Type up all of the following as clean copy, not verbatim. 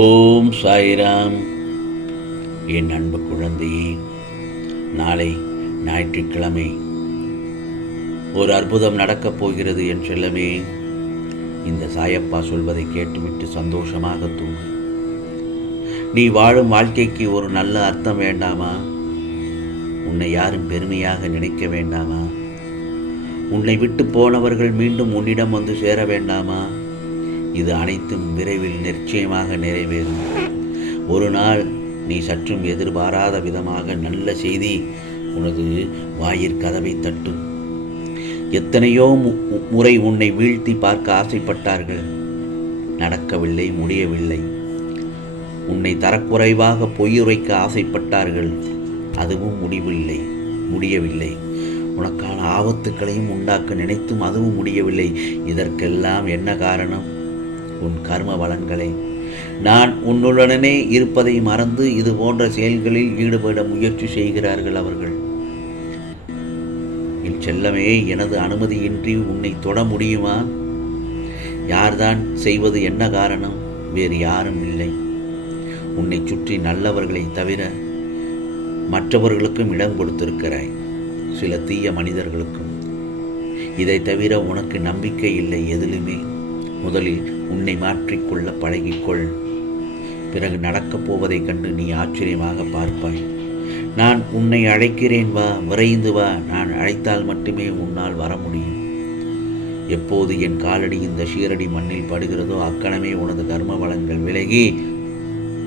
ஓம் சாய்ராம். என் அன்பு குழந்தையே, நாளை ஞாயிற்றுக்கிழமை ஒரு அற்புதம் நடக்கப் போகிறது என் செல்லமே. இந்த சாயப்பா சொல்வதை கேட்டுவிட்டு சந்தோஷமாக தூங்கு. நீ வாழும் வாழ்க்கைக்கு ஒரு நல்ல அர்த்தம் வேண்டாமா? உன்னை யாரும் பெருமையாக நினைக்க வேண்டாமா? உன்னை விட்டு போனவர்கள் மீண்டும் உன்னிடம் வந்து சேர வேண்டாமா? இது அனைத்தும் விரைவில் நிச்சயமாக நிறைவேறும். ஒரு நாள் நீ சற்றும் எதிர்பாராத விதமாக நல்ல செய்தி உனது வாயிற்கதவை தட்டும். எத்தனையோ முறை உன்னை வீழ்த்தி பார்க்க ஆசைப்பட்டார்கள், நடக்கவில்லை, முடியவில்லை. உன்னை தரக்குறைவாக பொய்யுரைக்க ஆசைப்பட்டார்கள், அதுவும் முடியவில்லை. உனக்கான ஆபத்துக்களையும் உண்டாக்க நினைத்தும் அதுவும் முடியவில்லை. இதற்கெல்லாம் என்ன காரணம்? உன் கர்ம பலன்களை. நான் உன்னுடனே இருப்பதை மறந்து இது போன்ற செயல்களில் ஈடுபட முயற்சி செய்கிறார்கள் அவர்கள். என் செல்லமே, எனது அனுமதியின்றி உன்னை தொட முடியுமா? யார்தான் செய்வது? என்ன காரணம்? வேறு யாரும் இல்லை. உன்னை சுற்றி நல்லவர்களை தவிர மற்றவர்களுக்கும் இடம் கொடுத்திருக்கிறாய், சில தீய மனிதர்களுக்கும். இதை தவிர உனக்கு நம்பிக்கை இல்லை எதிலுமே. முதலில் உன்னை மாற்றிக்கொள்ள பழகிக்கொள். பிறகு நடக்கப் போவதைக் கண்டு நீ ஆச்சரியமாக பார்ப்பாய். நான் உன்னை அழைக்கிறேன், வா, விரைந்து வா. நான் அழைத்தால் மட்டுமே உன்னால் வர முடியும். எப்போது என் காலடி இந்த ஷீரடி மண்ணில் படுகிறதோ அக்கணமே உனது கர்ம பலன்கள் விலகி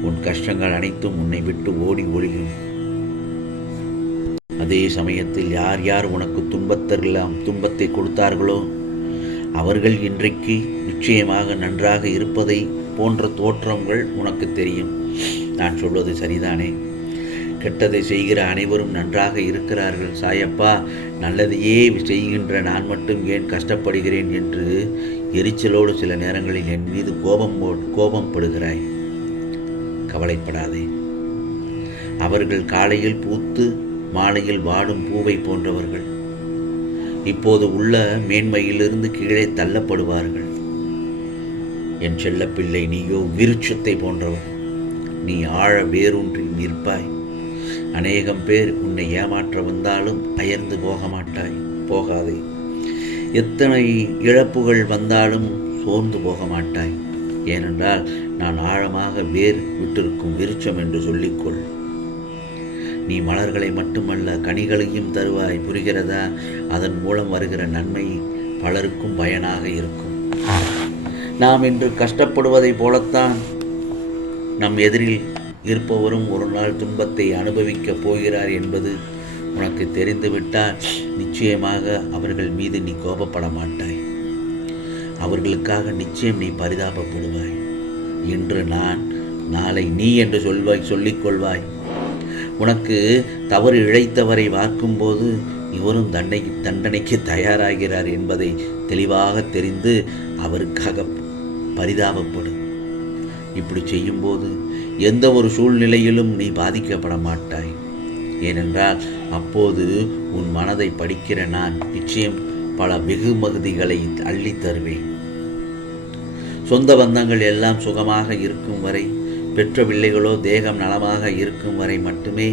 உன் கஷ்டங்கள் அனைத்தும் உன்னை விட்டு ஓடி ஒழியும். அதே சமயத்தில் யார் யார் உனக்கு துன்பத்தை கொடுத்தார்களோ அவர்கள் இன்றைக்கு நிச்சயமாக நன்றாக இருப்பதை போன்ற தோற்றங்கள் உனக்கு தெரியும். நான் சொல்வது சரிதானே? கெட்டதை செய்கிற அனைவரும் நன்றாக இருக்கிறார்கள். சாயப்பா, நல்லதையே செய்கின்ற நான் மட்டும் ஏன் கஷ்டப்படுகிறேன் என்று எரிச்சலோடு சில நேரங்களில் என் மீது கோபம் படுகிறாய். கவலைப்படாதே. அவர்கள் காலையில் பூத்து மாலையில் வாடும் பூவை போன்றவர்கள். இப்போது உள்ள மேன்மையிலிருந்து கீழே தள்ளப்படுவார்கள். என் செல்ல பிள்ளை, நீயோ விருட்சத்தை போன்றவர். நீ ஆழ வேரூன்றி நிற்பாய். அநேகம் பேர் உன்னை ஏமாற்ற வந்தாலும் அயர்ந்து போகாதே. எத்தனை இழப்புகள் வந்தாலும் சோர்ந்து போக மாட்டாய். ஏனென்றால் நான் ஆழமாக வேர் விட்டிருக்கும் விருட்சம் என்று சொல்லிக்கொள். நீ மலர்களை மட்டுமல்ல, கனிகளையும் தருவாய். புரிகிறதா? அதன் மூலம் வருகிற நன்மை பலருக்கும் பயனாக இருக்கும். நாம் இன்று கஷ்டப்படுவதை போலத்தான் நம் எதிரில் இருப்பவரும் ஒரு நாள் துன்பத்தை அனுபவிக்கப் போகிறார் என்பது உனக்கு தெரிந்துவிட்டால் நிச்சயமாக அவர்கள் மீது நீ கோபப்பட மாட்டாய். அவர்களுக்காக நிச்சயம் நீ பரிதாபப்படுவாய். இன்று நான், நாளை நீ என்று சொல்லிக்கொள்வாய். உனக்கு தவறு இழைத்தவரை பார்க்கும்போது இவரும் தண்டனைக்கு தயாராகிறார் என்பதை தெளிவாக தெரிந்து அவருக்காக பரிதாபப்படும். இப்படி செய்யும்போது எந்த ஒரு சூழ்நிலையிலும் நீ பாதிக்கப்பட மாட்டாய். ஏனென்றால் அப்போது உன் மனதை படிக்கிற நான் நிச்சயம் பல வெகுமதிகளை அள்ளி தருவேன். சொந்த பந்தங்கள் எல்லாம் சுகமாக இருக்கும் வரை, பெற்ற பிள்ளைகளோ தேகம் நலமாக இருக்கும் வரை மட்டுமே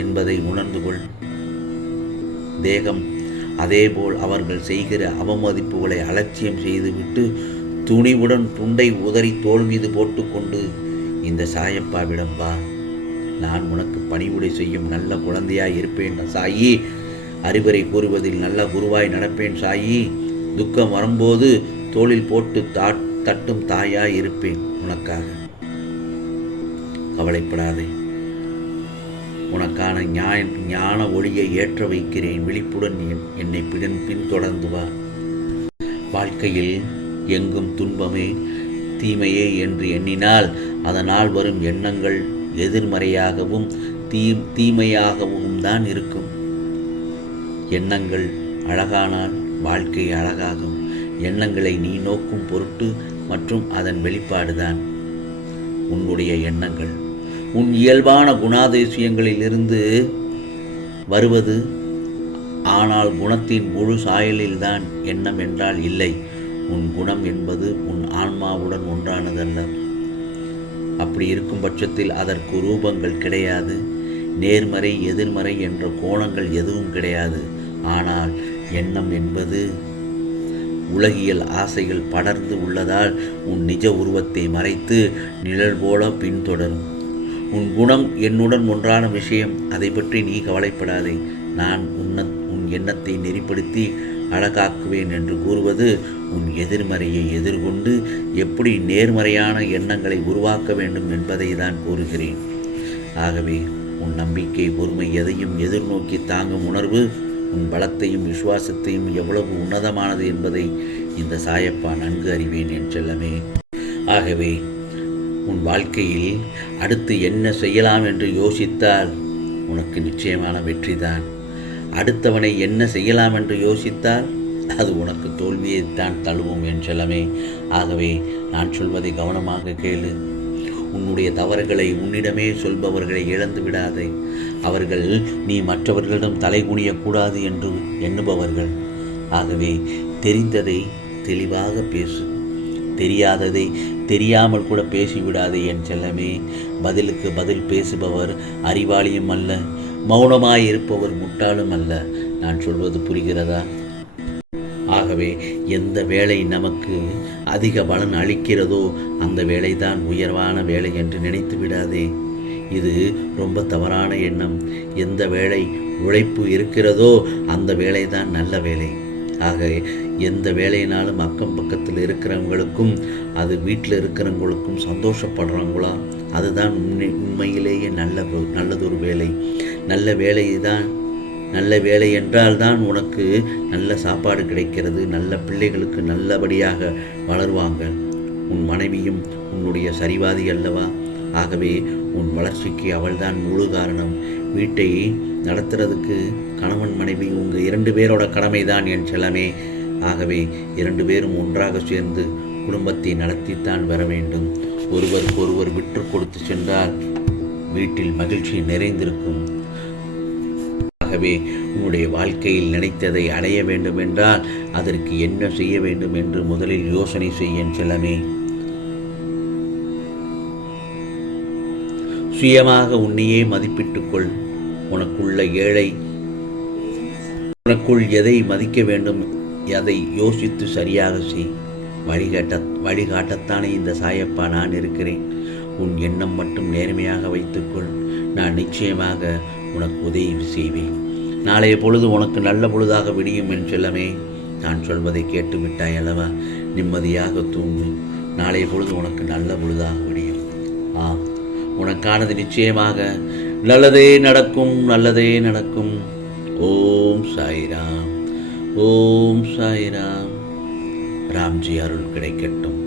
என்பதை உணர்ந்து கொள். தேகம் அதேபோல் அவர்கள் செய்கிற அவமதிப்புகளை அலட்சியம் செய்துவிட்டு துணிவுடன் துண்டை உதறி தோல் மீது போட்டுக்கொண்டு இந்த சாயப்பாவிடம் வா. நான் உனக்கு பணிவுடை செய்யும் நல்ல குழந்தையாய் இருப்பேன் சாயி. அறிவுரை கூறுவதில் நல்ல குருவாய் நடப்பேன் சாயி. துக்கம் வரும்போது தோளில் போட்டு தட்டும் தாயாய் இருப்பேன் உனக்காக. கவலைப்படாதே. உனக்கான ஞான ஒளியை ஏற்ற வைக்கிறேன். விழிப்புடன் என்னை பின்தொடர்ந்து வா. வாழ்க்கையில் எங்கும் துன்பமே தீமையே என்று எண்ணினால் அதனால் வரும் எண்ணங்கள் எதிர்மறையாகவும் தீமையாகவும் தான் இருக்கும். எண்ணங்கள் அழகானால் வாழ்க்கை அழகாகும். எண்ணங்களை நீ நோக்கும் பொருட்டு மற்றும் அதன் வெளிப்பாடுதான் உன்னுடைய எண்ணங்கள். உன் இயல்பான குணாதிசயங்களிலிருந்து வருவது. ஆனால் குணத்தின் முழு சாயலில்தான் எண்ணம் என்றால் இல்லை. உன் குணம் என்பது உன் ஆன்மாவுடன் ஒன்றானதல்ல. அப்படி இருக்கும் பட்சத்தில் அதற்கு ரூபங்கள் கிடையாது. நேர்மறை எதிர்மறை என்ற கோணங்கள் எதுவும் கிடையாது. ஆனால் எண்ணம் என்பது உலகியல் ஆசைகள் படர்ந்து உள்ளதால் உன் நிஜ உருவத்தை மறைத்து நிழல் போல பின்தொடரும். உன் குணம் என்னுடன் ஒன்றான விஷயம், அதை பற்றி நீ கவலைப்படாதே. நான் உன் எண்ணத்தை நெறிப்படுத்தி அழகாக்குவேன் என்று கூறுவது உன் எதிர்மறையை எதிர்கொண்டு எப்படி நேர்மறையான எண்ணங்களை உருவாக்க வேண்டும் என்பதை தான் கூறுகிறேன். ஆகவே உன் நம்பிக்கை, பொறுமை, எதையும் எதிர்நோக்கி தாங்கும் உணர்வு உன் பலத்தையும் விசுவாசத்தையும் எவ்வளவு உன்னதமானது என்பதை இந்த சாயப்பா நன்கு அறிவேன் என் செல்லமே. ஆகவே உன் வாழ்க்கையில் அடுத்து என்ன செய்யலாம் என்று யோசித்தால் உனக்கு நிச்சயமான வெற்றிதான். அடுத்தவனை என்ன செய்யலாம் என்று யோசித்தால் அது உனக்கு தோல்வியைத்தான் தழுவும் என் செல்லமே. ஆகவே நான் சொல்வதை கவனமாக கேளு. உன்னுடைய தவறுகளை உன்னிடமே சொல்பவர்களை இழந்து விடாதே. அவர்கள் நீ மற்றவர்களிடம் தலைகுனியக்கூடாது என்று எண்ணுபவர்கள். ஆகவே தெரிந்ததை தெளிவாக பேசு, தெரியாததை தெரியாமல் கூட பேசிவிடாதே என் செல்லமே. பதிலுக்கு பதில் பேசுபவர் அறிவாளியும் அல்ல, மௌனமாயிருப்பவர் முட்டாளும் அல்ல. நான் சொல்வது புரிகிறதா? ஆகவே எந்த வேலை நமக்கு அதிக பலன் அளிக்கிறதோ அந்த வேலைதான் உயர்வான வேலை என்று நினைத்து விடாதே. இது ரொம்ப தவறான எண்ணம். எந்த வேலை உழைப்பு இருக்கிறதோ அந்த வேலை தான் நல்ல வேலை. ஆக எந்த வேலையினாலும் அக்கம் பக்கத்தில் இருக்கிறவங்களுக்கும் அது வீட்டில் இருக்கிறவங்களுக்கும் சந்தோஷப்படுறாங்களா, அதுதான் உண்மையிலேயே நல்லதொரு வேலை. நல்ல வேலை என்றால் தான் உனக்கு நல்ல சாப்பாடு கிடைக்கிறது, நல்ல பிள்ளைகளுக்கு நல்லபடியாக வளருவாங்க. உன் மனைவியும் உன்னுடைய சரிவாதி அல்லவா? ஆகவே உன் வளர்ச்சிக்கு அவள்தான் முழு காரணம். வீட்டை நடத்துறதுக்கு கணவன் மனைவி உங்கள் 2 பேரோட கடமைதான் என் செல்லமே. ஆகவே 2 பேரும் ஒன்றாக சேர்ந்து குடும்பத்தை நடத்தித்தான் வர வேண்டும். ஒருவருக்கு ஒருவர் விட்டு கொடுத்து சென்றால் வீட்டில் மகிழ்ச்சி நிறைந்திருக்கும். ஆகவே உன்னுடைய வாழ்க்கையில் நினைத்ததை அடைய வேண்டும் என்றால் அதற்கு என்ன செய்ய வேண்டும் என்று முதலில் யோசனை செய்ய செல்லமே. சுயமாக உன்னையே மதிப்பிட்டுக்கொள். உனக்குள் எதை மதிக்க வேண்டும் அதை யோசித்து சரியாக செய். வழிகாட்டத்தானே இந்த சாயப்பா நான் இருக்கிறேன். உன் எண்ணம் மட்டும் நேர்மையாக வைத்துக்கொள். நான் நிச்சயமாக உனக்கு உதவி செய்வேன். நாளைய பொழுது உனக்கு நல்ல பொழுதாக விடியும் என் செல்லமே. நான் சொல்வதை கேட்டு விட்டாய் அல்லவா? நிம்மதியாக தூங்கு. நாளைய பொழுது உனக்கு நல்ல பொழுதாக விடியும். உனக்கானது நிச்சயமாக நல்லதே நடக்கும், நல்லதே நடக்கும். ஓம் சாய்ராம், ஓம் சாய்ராம். ராம்ஜி அருள் கிடைக்கட்டும்.